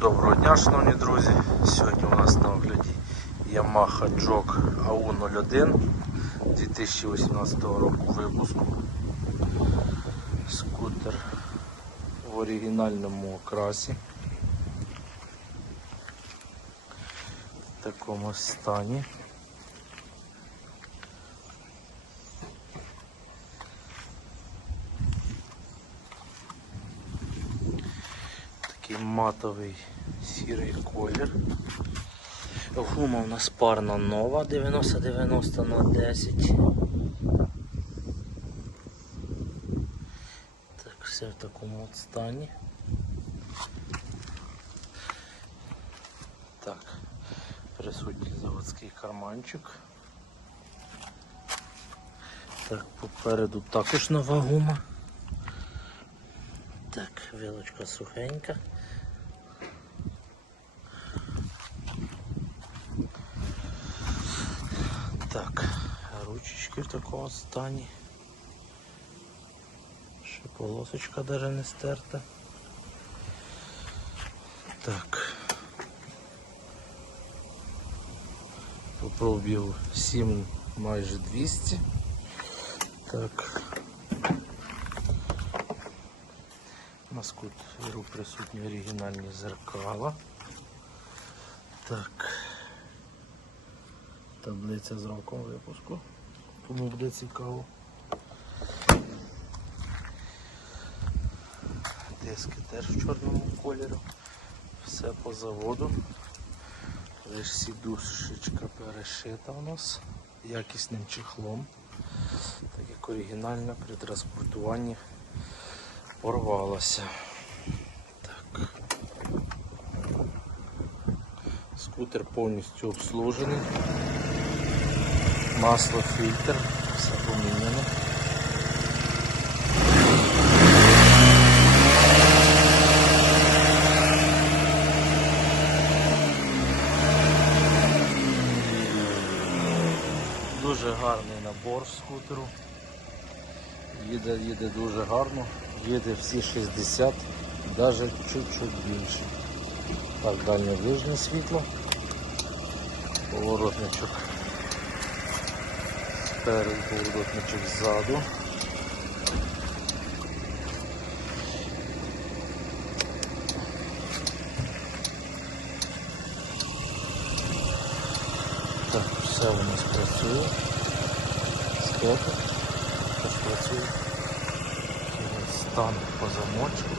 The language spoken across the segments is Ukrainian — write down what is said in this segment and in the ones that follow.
Доброго дня, шановні друзі. Сьогодні у нас на огляді Yamaha Jog AU01 2018 року випуску. Скутер в оригінальному окрасі. В такому стані. Такий матовий сірий колір. Гума у нас парна нова 90-90 на 10. Так, все в такому от стані. Так, присутній заводський карманчик. Так, попереду також нова гума. Так, вилочка сухенька. Так, ручечки в такому стані. Ще полосочка даже не стерта. Так. По пробігу 7 майже 200. Так. На скутеру присутні оригінальні зеркала. Так. Таблиця з роком випуску. Кому буде цікаво. Диски теж в чорному кольорі. Все по заводу. Лише сідушечка перешита у нас якісним чехлом. Так як оригінальна при транспортуванні порвалася. Так. Скутер повністю обслужений. Масло, фільтр, все поміняно. Дуже гарний набор скутеру. Їде, їде дуже гарно, їде всі 60, навіть чуть-чуть більше. Так, дальнє ближнє світло, поворотничок спереду, поворотничок ззаду. Так, все у нас працює. Стопи. Теж працює. Стан по замочку.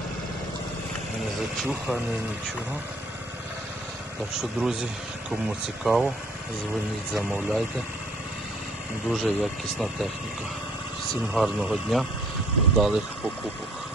Не зачуханий нічого. Так що, друзі, кому цікаво, дзвоніть, замовляйте. Дуже якісна техніка. Всім гарного дня, вдалих покупок.